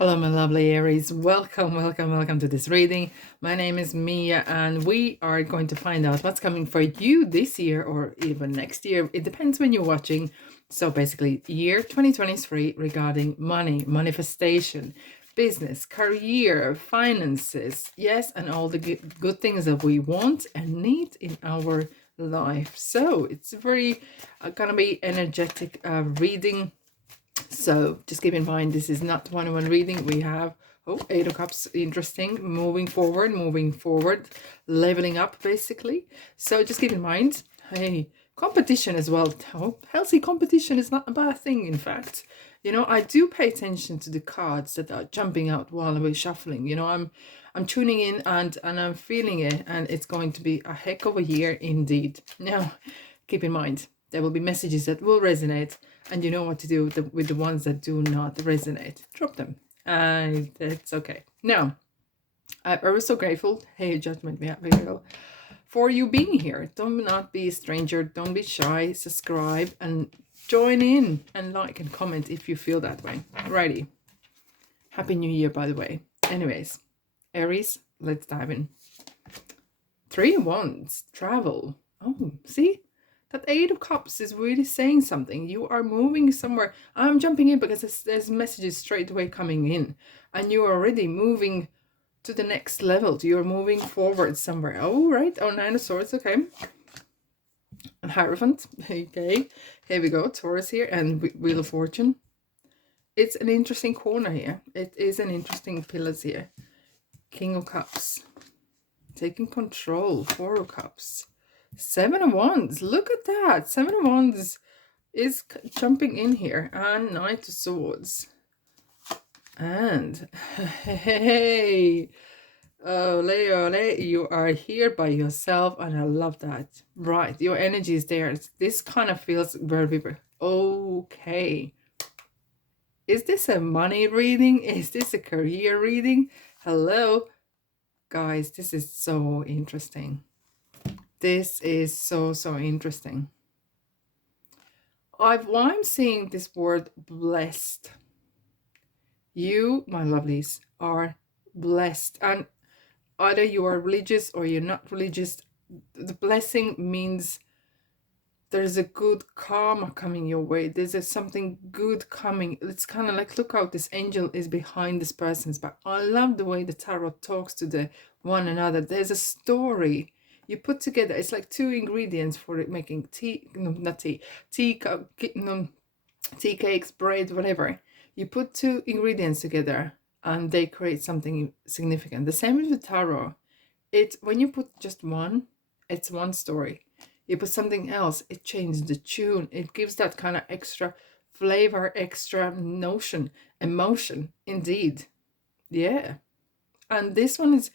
Hello, my lovely Aries. Welcome to this reading. My name is Mia, and we are going to find out what's coming for you this year or even next year. It depends when you're watching. So basically, year 2023 regarding money, manifestation, business, career, finances, yes, and all the good things that we want and need in our life. So it's very gonna be energetic reading. So just keep in mind, this is not one-on-one reading. We have, Eight of Cups, interesting, moving forward, leveling up, basically. So just keep in mind, hey, competition as well. Healthy competition is not a bad thing, in fact. You know, I do pay attention to the cards that are jumping out while we're shuffling. You know, I'm tuning in and I'm feeling it, and it's going to be a heck of a year indeed. Now, keep in mind, there will be messages that will resonate, and you know what to do with the ones that do not resonate. Drop them. And it's okay. Now, I'm ever so grateful. Hey, judgment, yeah, here we go. For you being here. Do not be a stranger. Don't be shy. Subscribe and join in and like and comment if you feel that way. Alrighty. Happy New Year, by the way. Anyways, Aries, let's dive in. 3 Wands, travel. Oh, see? That Eight of Cups is really saying something. You are moving somewhere. I'm jumping in because there's messages straight away coming in. And you're already moving to the next level. You're moving forward somewhere. Oh, right. Oh, Nine of Swords. Okay. And Hierophant. Okay. Here we go. Taurus here. And Wheel of Fortune. It's an interesting corner here. It is an interesting pillars here. King of Cups. Taking control. Four of Cups. Seven of Wands. Look at that. Seven of Wands is jumping in here. And Knight of Swords. And hey, Leo, you are here by yourself, and I love that. Right, your energy is there. This kind of feels very okay. Is this a money reading? Is this a career reading? Hello, guys. This is so interesting. This is so interesting. Why I'm seeing this word blessed. You, my lovelies, are blessed. And either you are religious or you're not religious, the blessing means there's a good karma coming your way. There's something good coming. It's kind of like, look out, this angel is behind this person's back. I love the way the tarot talks to the one another. There's a story you put together. It's like 2 ingredients for it, making tea, no, not tea, tea cakes, bread, whatever. You put 2 ingredients together and they create something significant. The same with the tarot. It's when you put just one, it's one story. You put something else, it changes the tune. It gives that kind of extra flavor, extra notion, emotion, indeed. Yeah. And this one is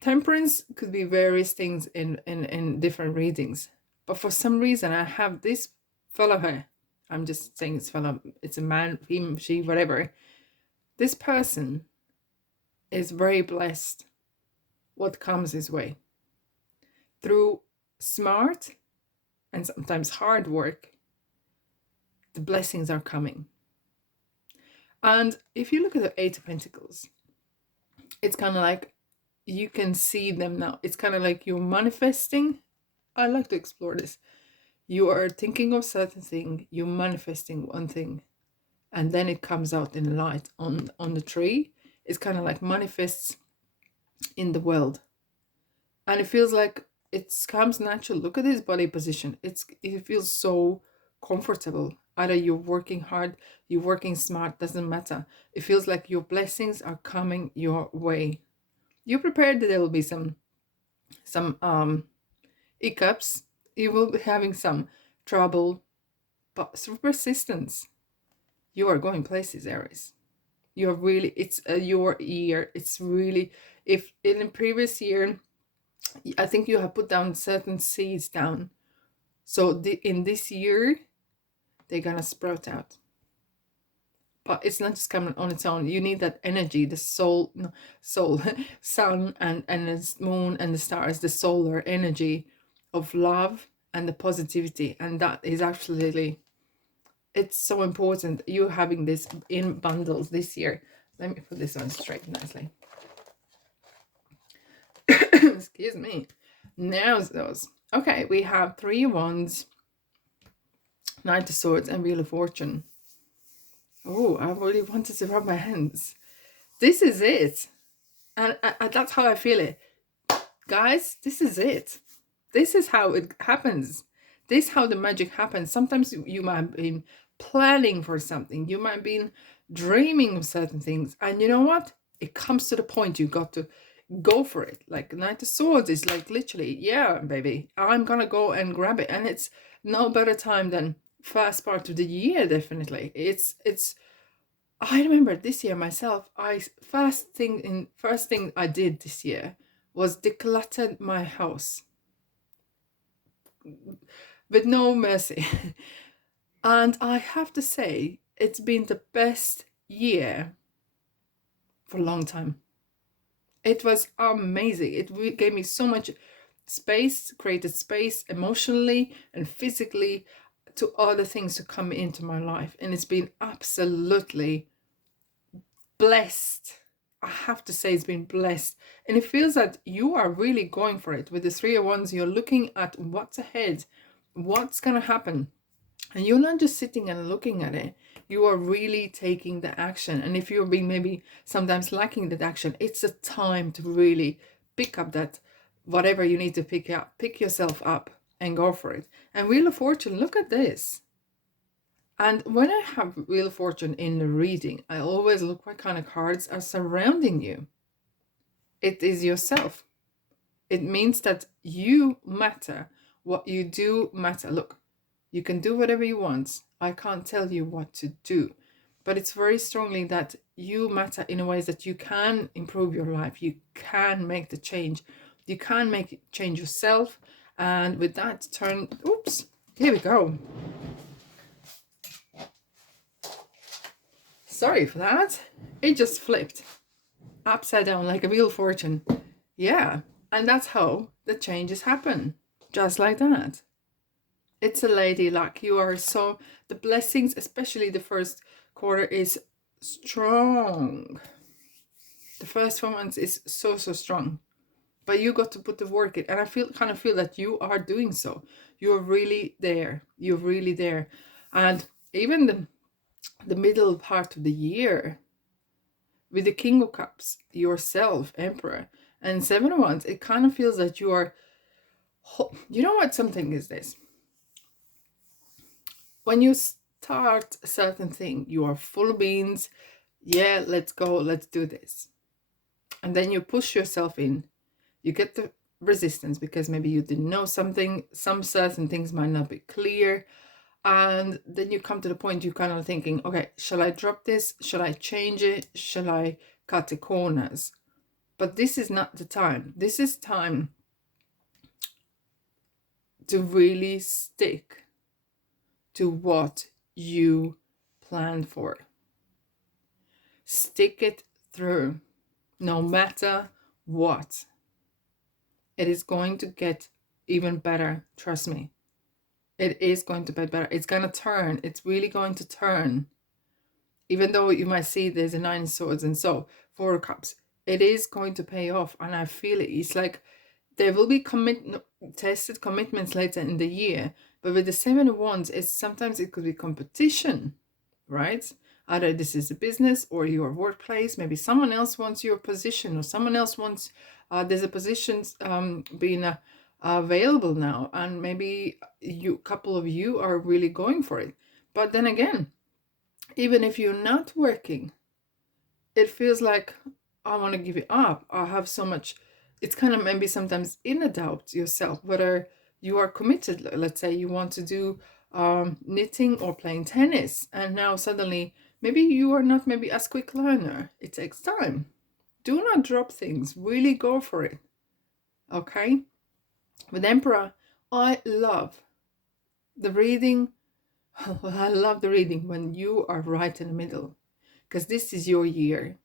temperance. Could be various things in different readings. But for some reason, I have this fellow here. I'm just saying it's fellow. It's a man, him, she, whatever. This person is very blessed what comes his way. Through smart and sometimes hard work, the blessings are coming. And if you look at the Eight of Pentacles, it's kind of like you can see them now. It's kind of like you're manifesting. I like to explore this. You are thinking of certain thing, you're manifesting one thing, and then it comes out in light on the tree. It's kind of like manifests in the world. And it feels like it comes natural. Look at his body position. It feels so comfortable. Either you're working hard, you're working smart, doesn't matter. It feels like your blessings are coming your way. You're prepared that there will be some hiccups. You will be having some trouble, but through persistence, you are going places, Aries. You're really, it's your year. It's really, if in the previous year, I think you have put down certain seeds down. So in this year, they're gonna sprout out. But it's not just coming on its own. You need that energy, the soul, sun and the moon and the stars, the solar energy of love and the positivity. And that is absolutely, it's so important. You having this in bundles this year. Let me put this on straight nicely. Excuse me. Now those. Okay, we have 3 Wands, Knight of Swords, and Wheel of Fortune. Oh, I really wanted to rub my hands. This is it. And that's how I feel it. Guys, this is it. This is how it happens. This is how the magic happens. Sometimes you might have been planning for something. You might have been dreaming of certain things. And you know what? It comes to the point you got to go for it. Like Knight of Swords is like literally, yeah, baby, I'm gonna go and grab it. And it's no better time than first part of the year, definitely. It's I remember this year myself, first thing I did this year was decluttered my house with no mercy. And I have to say, it's been the best year for a long time. It was amazing. It gave me so much space, created space emotionally and physically to other things to come into my life. And it's been absolutely blessed. I have to say it's been blessed. And it feels that you are really going for it. With the 3 of Wands, you're looking at what's ahead, what's going to happen. And you're not just sitting and looking at it. You are really taking the action. And if you're being maybe sometimes lacking that action, it's a time to really pick up that whatever you need to pick up, pick yourself up and go for it. And Wheel of Fortune, look at this. And when I have Wheel of Fortune in the reading, I always look what kind of cards are surrounding you. It is yourself. It means that you matter. What you do matter. Look, you can do whatever you want. I can't tell you what to do. But it's very strongly that you matter in a ways that you can improve your life. You can make the change. You can make it change yourself. And with that, oops, here we go. Sorry for that. It just flipped upside down like a Wheel of Fortune. Yeah, and that's how the changes happen. Just like that. It's a lady luck. You are so, the blessings, especially the first quarter, is strong. The first 4 months is so strong. But you got to put the work in. And I kind of feel that you are doing so. You're really there. You're really there. And even the middle part of the year, with the King of Cups, yourself, Emperor, and 7 of Wands, it kind of feels that you are, you know what something is this? When you start a certain thing, you are full of beans. Yeah, let's go, let's do this. And then you push yourself in. You get the resistance because maybe you didn't know something. Some certain things might not be clear. And then you come to the point you're kind of thinking, okay, shall I drop this? Shall I change it? Shall I cut the corners? But this is not the time. This is time to really stick to what you planned for. Stick it through, no matter what. It is going to get even better, trust me. It is going to be better. It's going to turn. It's really going to turn. Even though you might see there's a 9 of Swords and so 4 of Cups, it is going to pay off. And I feel it. It's like there will be tested commitments later in the year. But with the 7 of Wands, sometimes it could be competition, right? Either this is a business or your workplace. Maybe someone else wants your position, or someone else wants, there's a position being available now, and maybe a couple of you are really going for it. But then again, even if you're not working, it feels like I want to give it up. I have so much. It's kind of maybe sometimes in a doubt yourself whether you are committed. Let's say you want to do knitting or playing tennis, and now suddenly maybe you are not maybe as quick learner. It takes time. Do not drop things. Really go for it. Okay? With Emperor, I love the reading. Well, I love the reading when you are right in the middle, because this is your year.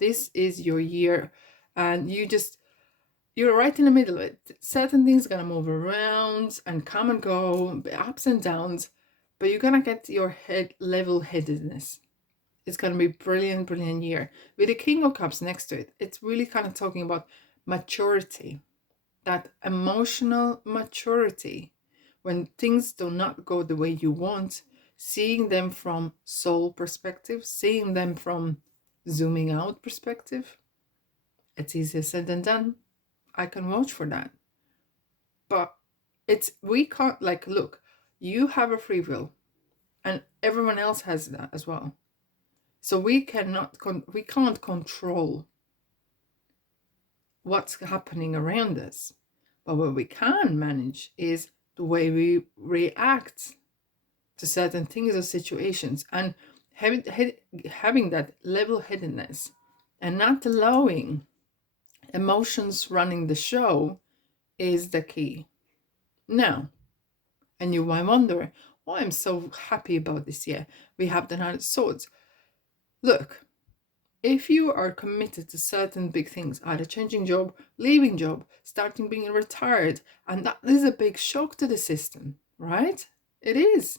This is your year, and you're right in the middle of it. Certain things are gonna move around and come and go, ups and downs, but you're gonna get your level-headedness. It's going to be brilliant, brilliant year. With the King of Cups next to it, it's really kind of talking about maturity, that emotional maturity. When things do not go the way you want, seeing them from soul perspective, seeing them from zooming out perspective, it's easier said than done. I can vouch for that. But we can't, like, look, you have a free will and everyone else has that as well. So we can't control what's happening around us. But what we can manage is the way we react to certain things or situations, and having that level-headedness and not allowing emotions running the show is the key. Now, and you might wonder, oh, I'm so happy about this year. We have the Nine of Swords. Look, if you are committed to certain big things, either changing job, leaving job, starting being retired, and that is a big shock to the system, right? It is.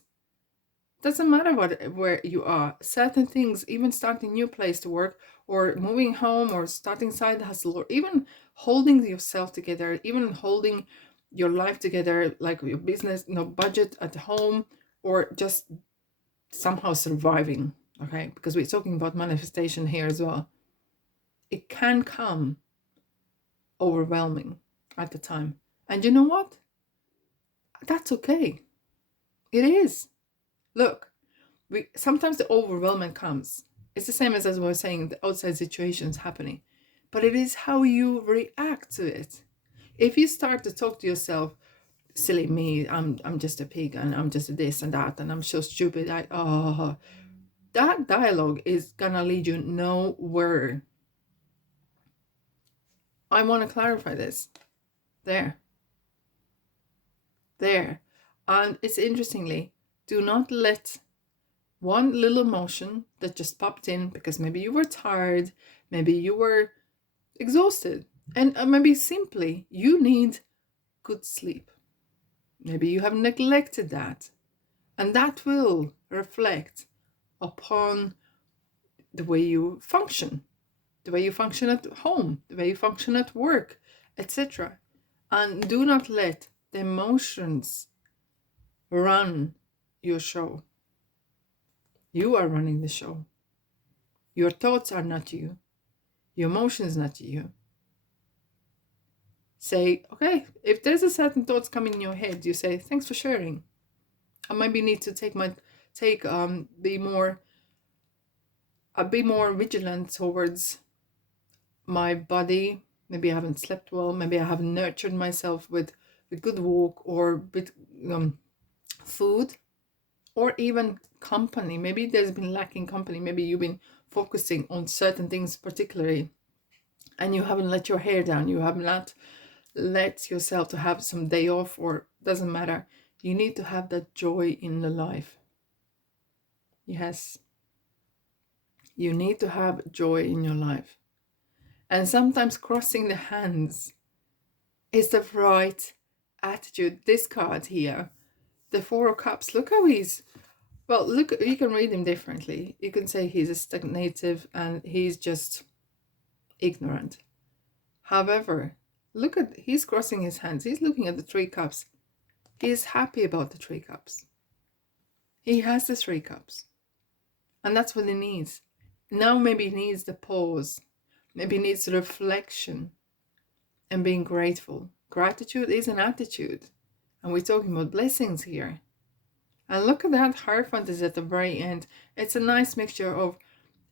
Doesn't matter where you are. Certain things, even starting a new place to work, or moving home, or starting side hustle, or even holding yourself together, even holding your life together, like your business, budget at home, or just somehow surviving. Okay, because we're talking about manifestation here as well. It can come overwhelming at the time. And you know what? That's okay. It is. Look, sometimes the overwhelming comes. It's the same as I was saying, the outside situations happening. But it is how you react to it. If you start to talk to yourself, silly me, I'm just a pig, and I'm just this and that, and I'm so stupid. That dialogue is gonna lead you nowhere. I want to clarify this. There. And it's interestingly, do not let one little emotion that just popped in because maybe you were tired, maybe you were exhausted, and maybe simply you need good sleep. Maybe you have neglected that, and that will reflect upon the way you function, the way you function at home, the way you function at work, etc. And do not let the emotions run your show. You are running the show. Your thoughts are not you. Your emotions not you. Say, okay, if there's a certain thoughts coming in your head, you say, thanks for sharing. I maybe need to be more vigilant towards my body. Maybe I haven't slept well. Maybe I haven't nurtured myself with a good walk or with food, or even company. Maybe there's been lacking company. Maybe you've been focusing on certain things particularly, and you haven't let your hair down. You have not let yourself to have some day off, or doesn't matter. You need to have that joy in the life. Yes. You need to have joy in your life. And sometimes crossing the hands is the right attitude. This card here, the Four of Cups, look how he's, well, look, you can read him differently. You can say he's a stagnative and he's just ignorant. However, look at, he's crossing his hands. He's looking at the Three Cups. He's happy about the Three Cups. He has the Three Cups. And that's what he needs. Now maybe he needs the pause. Maybe he needs reflection and being grateful. Gratitude is an attitude. And we're talking about blessings here. And look at that Hierophant is at the very end. It's a nice mixture of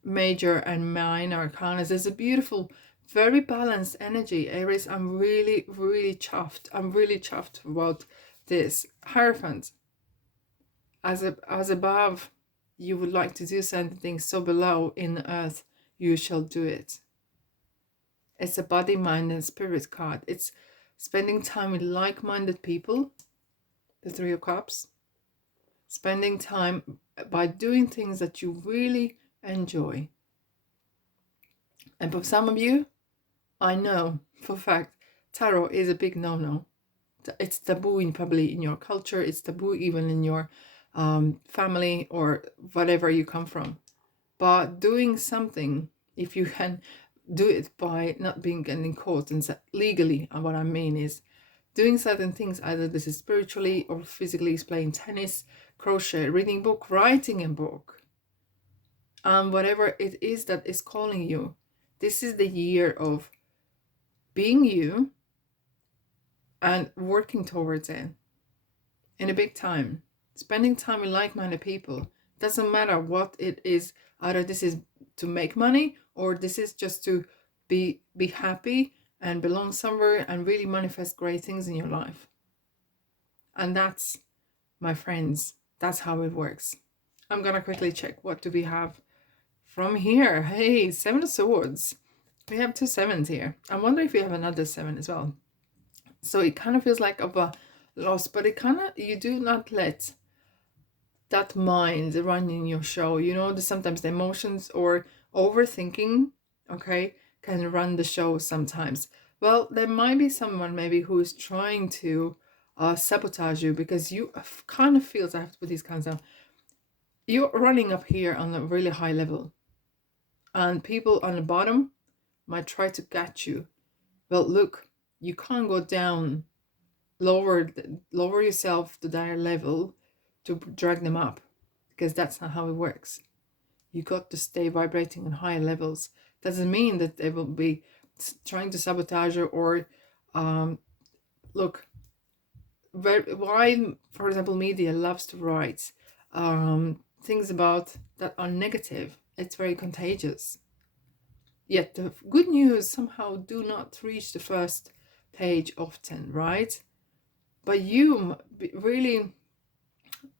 major and minor arcana. There's a beautiful, very balanced energy. Aries, I'm really, really chuffed. I'm really chuffed about this. Hierophant. As above, you would like to do certain things, so below in the earth, you shall do it. It's a body, mind, and spirit card. It's spending time with like-minded people, the Three of Cups. Spending time by doing things that you really enjoy. And for some of you, I know for a fact, tarot is a big no-no. It's taboo probably in your culture. It's taboo even in your family or whatever you come from. But doing something, if you can do it by not being getting caught and legally, and what I mean is doing certain things, either this is spiritually or physically, playing tennis, crochet, reading a book, writing a book, whatever it is that is calling you. This is the year of being you and working towards it in a big time. Spending time with like-minded people. Doesn't matter what it is. Either this is to make money, or this is just to be happy and belong somewhere and really manifest great things in your life. And that's, my friends, that's how it works. I'm gonna quickly check what do we have from here. Hey, 7 of Swords. We have 2 sevens here. I wonder if we have another 7 as well. So it kind of feels like of a loss, but it kind of, you do not let that mind run in your show. You know, sometimes the emotions or overthinking, okay, can run the show sometimes. Well, there might be someone maybe who is trying to sabotage you, because you kind of feels, I have to put these kinds of, you're running up here on a really high level, and people on the bottom might try to catch you. Well, look, you can't go down, lower yourself to their level to drag them up, because that's not how it works. You got to stay vibrating on higher levels. Doesn't mean that they will be trying to sabotage you or look, why, for example, media loves to write things about that are negative. It's very contagious. Yet the good news somehow do not reach the first page often, right? But you really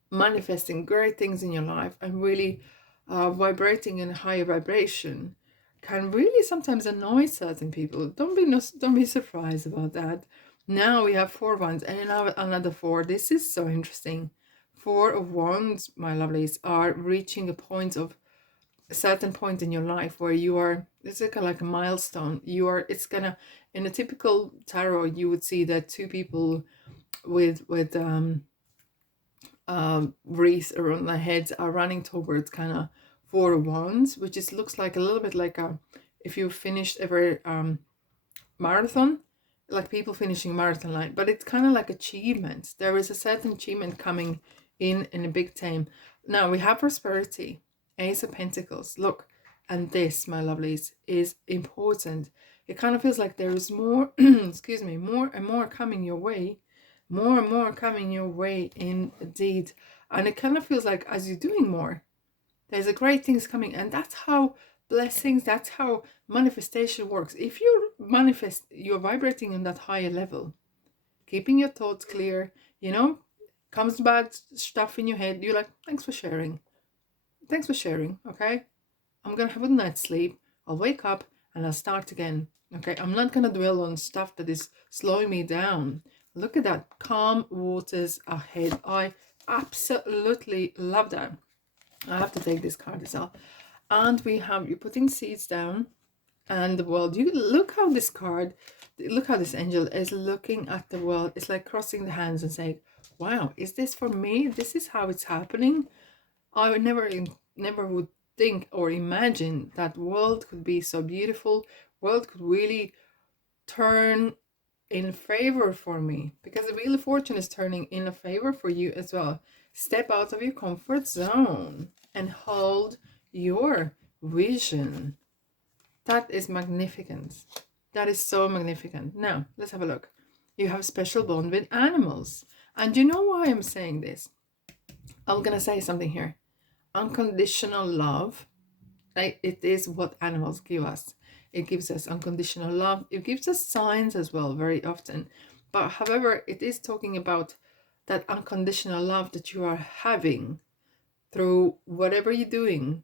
manifesting great things in your life and really vibrating in a higher vibration can really sometimes annoy certain people. Don't be surprised about that. Now we have 4 wands and now another 4. This is so interesting. 4 of wands, my lovelies, are reaching a certain point in your life where you are, it's like a milestone. It's gonna, in a typical tarot, you would see that 2 people with wreaths around their heads are running towards kind of 4 of wands, which is looks like a little bit like if you finished every marathon, like people finishing marathon line, but it's kind of like achievements. There is a certain achievement coming in a big time. Now we have prosperity, Ace of Pentacles. Look, and this, my lovelies, is important. It kind of feels like there is more excuse me, more and more coming your way, more and more coming your way indeed. And it kind of feels like as you're doing more, there's a great things coming. And that's how blessings, that's how manifestation works. If you manifest, you're vibrating on that higher level, keeping your thoughts clear, you know, comes bad stuff in your head, you're like, thanks for sharing, okay, I'm gonna have a night's sleep, I'll wake up and I'll start again. Okay, I'm not gonna dwell on stuff that is slowing me down. Look at that, calm waters ahead. I absolutely love that. I have to take this card as well. And we have you putting seeds down, and the world. You look how this card, look how this angel is looking at the world. It's like crossing the hands and saying, wow, is this for me? This is how it's happening. I would never would think or imagine that world could be so beautiful. World could really turn in favor for me, because the Wheel of Fortune is turning in a favor for you as well. Step out of your comfort zone and hold your vision. That is magnificent. That is so magnificent. Now, let's have a look. You have a special bond with animals. And you know why I'm saying this? I'm going to say something here. Unconditional love, it is what animals give us. It gives us unconditional love. It gives us signs as well, very often. But however, it is talking about that unconditional love that you are having through whatever you're doing.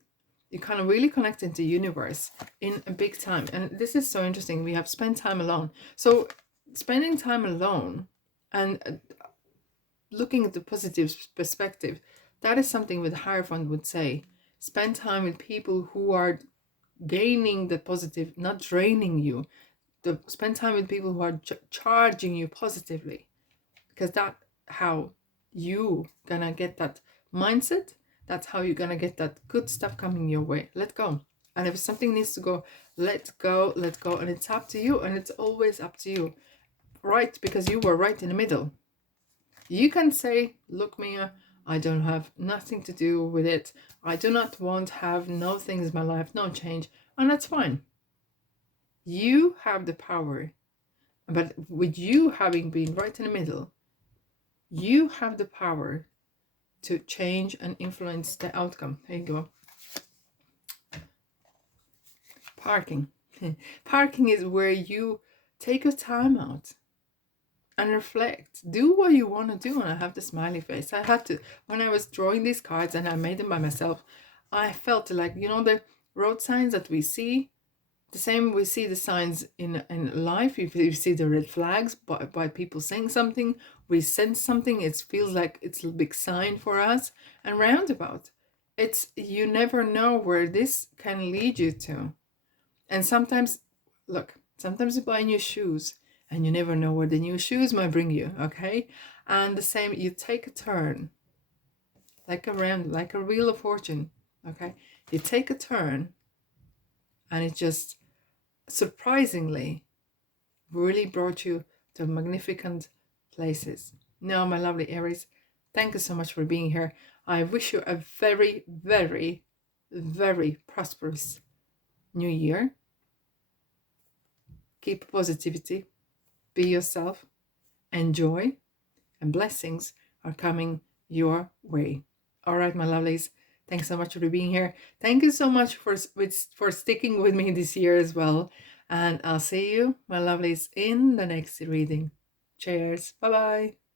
You kind of really connect into the universe in a big time. And this is so interesting. We have spent time alone. So spending time alone and looking at the positive perspective, that is something that Hierophant would say. Spend time with people who are gaining the positive, not draining you. Spend time with people who are charging you positively, because that's how you gonna get that mindset, That's how you're gonna get that good stuff coming your way. Let go. And if something needs to go, let go, let go. And it's up to you, and it's always up to you. Right, because you were right in the middle. You can say, look, Mia, I don't have nothing to do with it. I do not want to have no things in my life, no change. And that's fine. You have the power. But with you having been right in the middle, you have the power to change and influence the outcome. There you go. Parking. Parking is where you take your time out and reflect. Do what you want to do. And I have the smiley face. I had to, when I was drawing these cards and I made them by myself, I felt like, you know, the road signs that we see, the same we see the signs in life. If you see the red flags by people saying something, we sense something, it feels like it's a big sign for us. And roundabout, it's, you never know where this can lead you to. And sometimes, look, sometimes you buy new shoes and you never know where the new shoes might bring you, okay? And the same, you take a turn, like a round, like a wheel of fortune, okay? You take a turn and it just surprisingly really brought you to magnificent places. Now, my lovely Aries, thank you so much for being here. I wish you a very, very, very prosperous new year. Keep positivity, be yourself, enjoy, and blessings are coming your way. All right, my lovelies, thanks so much for being here. Thank you so much for sticking with me this year as well. And I'll see you, my lovelies, in the next reading. Cheers. Bye-bye.